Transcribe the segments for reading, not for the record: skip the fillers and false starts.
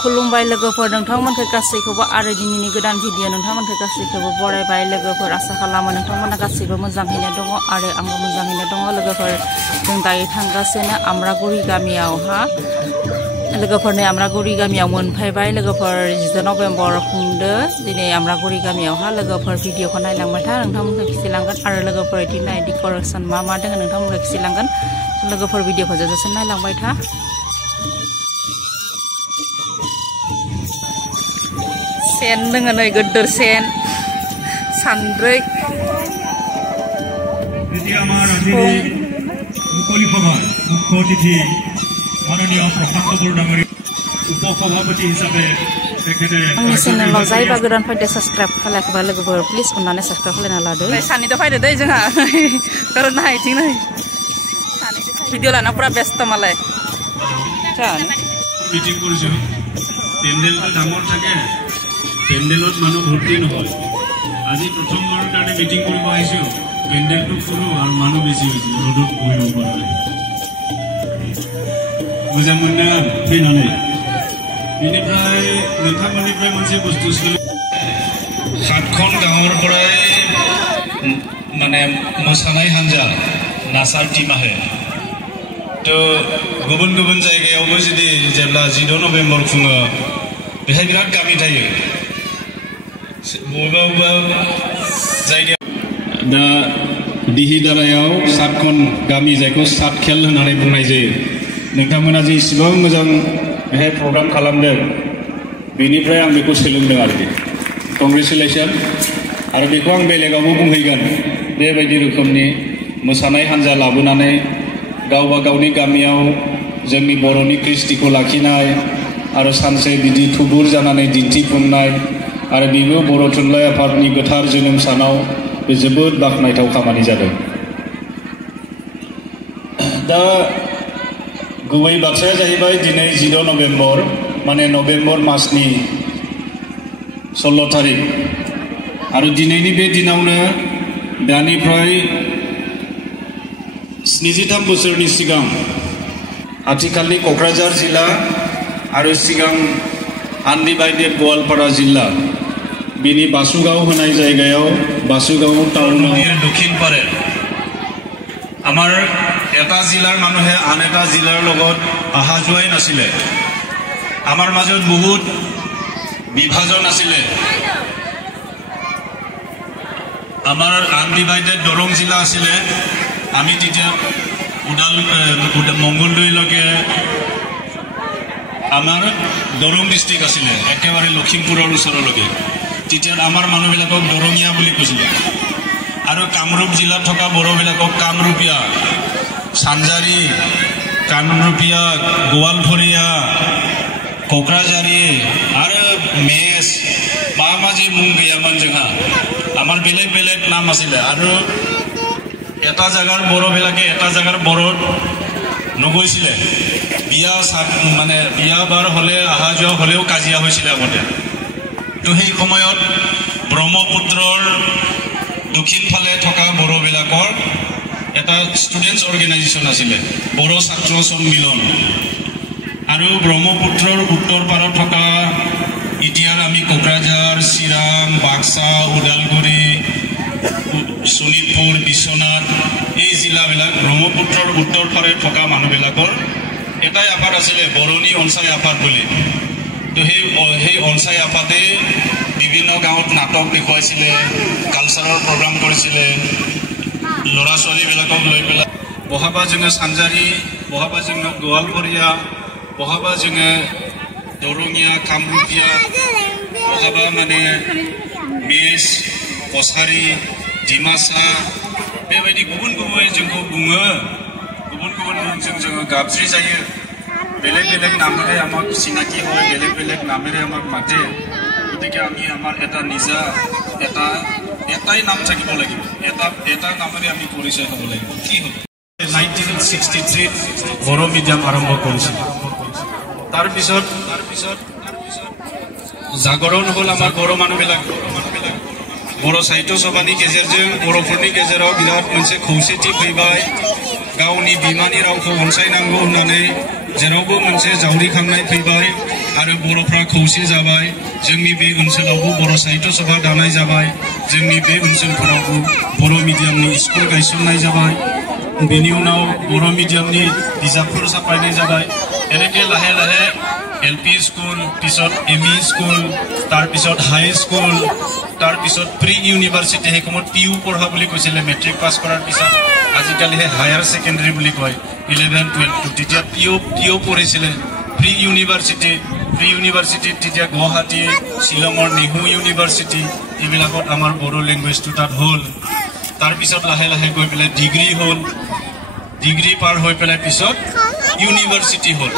खुलुमबाय लोगोफोर नोंथांमोनखौ गासैखौबो आरो दिनैनि गोदान भिडिअ नोंथांमोनखौ गासैखौबो बरायबाय लोगोफोर आसा खालामो नोंथांमोना गासैबो मोजाङैनो दङ आरो आंबो मोजाङैनो दङ लोगोफोर जों दायो थांगासिनो आमरागुरि गामियावहा लोगोफोर नै आमरागुरि गामियाव मोनफैबाय लोगोफोर 10 नभेम्बर खुंदो दिनै आमरागुरि गामियावहा लोगोफोर भिडिअखौ नायलांबाय था नोंथांमोनखौ खिथिलांगोन आरो लोगोफोर इदिनो डेक'रेसन मा मा दङ नोंथांमोनखौ खिथिलांगोन लोगोफोर भिडिअखौ जोबजासिम नायलांबाय था सेन दोङो नै गोदोर सेन सान्द्रै এতিয়া আমাৰ আজিৰ মুকলি সভা মুখ্য অতিথি মাননীয় প্ৰশান্ত বৰডাঙৰী উপসভাপতি হিচাপে आंनि चेनेलाव जायबा गोदान फैदो साबस्क्राइब खालायाखैबा लोगोफोर प्लिज अन्नानै साबस्क्राइब खालायना लादो सानैदो फैदो दै जोंहा कारण नायथिं नै भिडिअ लाना पुरा बेस्त मालाय মিটিং কৰিছো পেন্ডেলটো ডাঙৰ থাকে পেন্ডেলত মানুহ ভৰ্তি নহয় আজি প্ৰথমবাৰৰ কাৰণে মিটিং কৰিব আহিছো পেন্ডেলটো সৰু আৰু মানুহ বেছি হৈছে ৰ'দত বহিব পৰা নাই मोजां मोनना फैनानै बेनिफ्राय नोंथांमोननिफ्राय मोनसे बुस्थु सातखन गांवर पराय माने मोसानाय हान्जा नासार टीम आहे तो गुबुन गुबुन जायगायावबो जुदि जेब्ला 10 नभेम्बर खुङो बेहाय बिराद गामि थायो बबेबा जायगा दा दिहिदारायाव सातखन गामि जायखौ सात खेल होननानै बुंनाय जायो नोंथांमोना जे इसिबां मोजां बेहाय प्रग्राम खालामदों बेनिफ्राय आं बेखौ सोलोंदों आरोखि कंग्रेचुलेसन आरो बेखौ आं बेलेगावबो बुंहैगोन बेबायदि रोखोमनि मोसानाय हान्जा लाबोनानै गावबा गावनि गामियाव जोंनि बर'नि कृष्टिखौ लाखिनाय आरो सानसे बिदि थुबुर जानानै दिन्थिफुंनाय आरो बेबो बर' थुनलाइ आफादनि गोथार जोनोम सानाव जोबोद बाख्नायथाव खामानि जादों दा गुबै बाथ्राया जाहैबाय दिनै 10 नभेम्बर माने नभेम्बर मासनि 16 तारिख आरो दिनैनि बे दिनावनो दानिफ्राय 73 बोसोरनि सिगां आथिखालनि क'क्राझार जिल्ला आरो सिगां आनडिभाइडेड गवालपारा जिल्ला बिनि बासुगाव होनाय जायगायाव बासुगाव टाउनाव दक्षिण पारे আমাৰ এটা জিলাৰ মানুহে আন এটা জিলাৰ লগত অহা যোৱাই নাছিলে আমাৰ মাজত বহুত বিভাজন আছিলে আমাৰ আনডিভাইডেড দৰং জিলা আছিলে আমি তেতিয়া মংগলদৈলৈকে আমাৰ দৰং ডিষ্ট্ৰিক্ট আছিলে একেবাৰে লখিমপুৰৰ ওচৰলৈকে তেতিয়া আমাৰ মানুহবিলাকক দৰঙীয়া বুলি কৈছিলে আৰু কামৰূপ জিলাত থকা বড়োবিলাকক কামৰূপীয়া সানজাৰী কামৰূপীয়া গোৱালপৰীয়া কোকৰাঝাৰী আৰু মেছ মামাজি মুং গিয়ামান जोंहा আমাৰ বেলেগ বেলেগ নাম আছিল আৰু এটা জায়গাৰ বড়োবিলাকে এটা জায়গাৰ বড়োত নগৈছিল বিয়া মানে বিয়া বাৰ হলে আহা যোৱা হলেও কাজিয়া হৈছিল আগতে তো সেই সময়ত ব্ৰহ্মপুত্ৰৰ দক্ষিণ ফালে থকা বড়োবিলাকৰ এটা ষ্টুডেন্টস অৰ্গেনাইজেশ্যন আছিল বড়ো ছাত্ৰ সন্মিলন আৰু ব্ৰহ্মপুত্ৰৰ উত্তৰ পাৰত থকা ইতিয়াৰ আমি কোকৰাঝাৰ চিৰাং বাক্সা ওদালগুৰি শোণিতপুৰ বিশ্বনাথ এই জিলাবিলাক ব্ৰহ্মপুত্ৰৰ উত্তৰ পাৰে থকা মানুহবিলাকৰ এটাই আপাত আছিল বৰণী অঞ্চল আপাত বুলি তো সেই অঞ্চল আপাতে বিভিন্ন গাঁৱত নাটক দেখুৱাইছিল কালচাৰৰ প্ৰগ্ৰাম কৰিছিল ল'ৰা ছোৱালীবিলাকক লৈ পেলাই বহাবা जोङो সানজাৰী বহাবা जोङो গোৱালপৰীয়া বহাবা जोङो দৰঙীয়া কামৰূপীয়া বহাবা মানে মেছ কছাৰী ডিমাছা बेबायदि गुबुन गुबुन जोंखौ बुङो गुबुन गुबुन मुंजों जोङो गाबज्रि जायो बेलेग बेलेग नामेৰে আমাক চিনাকি হয় বেলেগ বেলেগ নামেৰে আমাক মাতে গতিকে আমি আমাৰ এটা নিজা এটাই নাম থাকিব লাগিব এটা নামেৰে আমি পৰিচয় হ'ব লাগিব কি হ'ল 1963 বড়ো মিডিয়াম আৰম্ভ কৰিছিল তাৰ পিছত জাগৰণ হ'ল আমাৰ বড়ো মানুহবিলাক बड़ो साहित्य सभानि गेजेरजों बर'फोरनि गेजेराव बिराद मोनसे खौसेथि फैबाय गावनि बिमानि रावखौ अनसायनांगौ होननानै जेरावबो मोनसे जावरिखांनाय फैबाय आरो बर'फ्रा खौसे जाबाय जोंनि बे ओनसोलावबो बर' साहित्य सभा दानाय जाबाय जोंनि बे ओनसोलफोरावबो बर' मिडियामनि स्कुल गायसननाय जाबाय बेनि उनाव बर' मिडियामनि बिजाबफोर साफायनाय जाबाय এনেকৈ লাহে লাহে एलपी स्कुल पिছত एमई स्कुल तार पिছত हाई स्कुल तार पिছত प्री यूनिवर्सिटी हे कमत पीयू पढ़ा বুলি কৈছিলে মেট্ৰিক পাস কৰাৰ পিছত আজিকালি হে হায়াৰ সেকেন্ডাৰী বুলি কয় 11 12 তেতিয়া পিও পঢ়িছিলে প্ৰি ইউনিভাৰ্সিটি তেতিয়া গুৱাহাটী শিলঙৰ নেহু ইউনিভাৰ্সিটি এইবিলাকত আমাৰ বড়ো ল্যাঙ্গুৱেজটো তাত হল तार पिছত लाहे लाहे गई पेले डिग्री हल डिग्री पार हो पेले पिছত यूनिवर्सिटी हल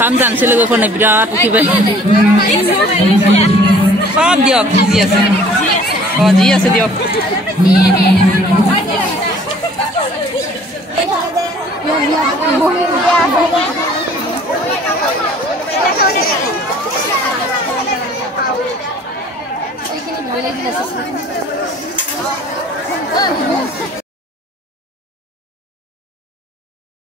Kam janse logoforne birat ukibai sob diok ji ase ji ase diok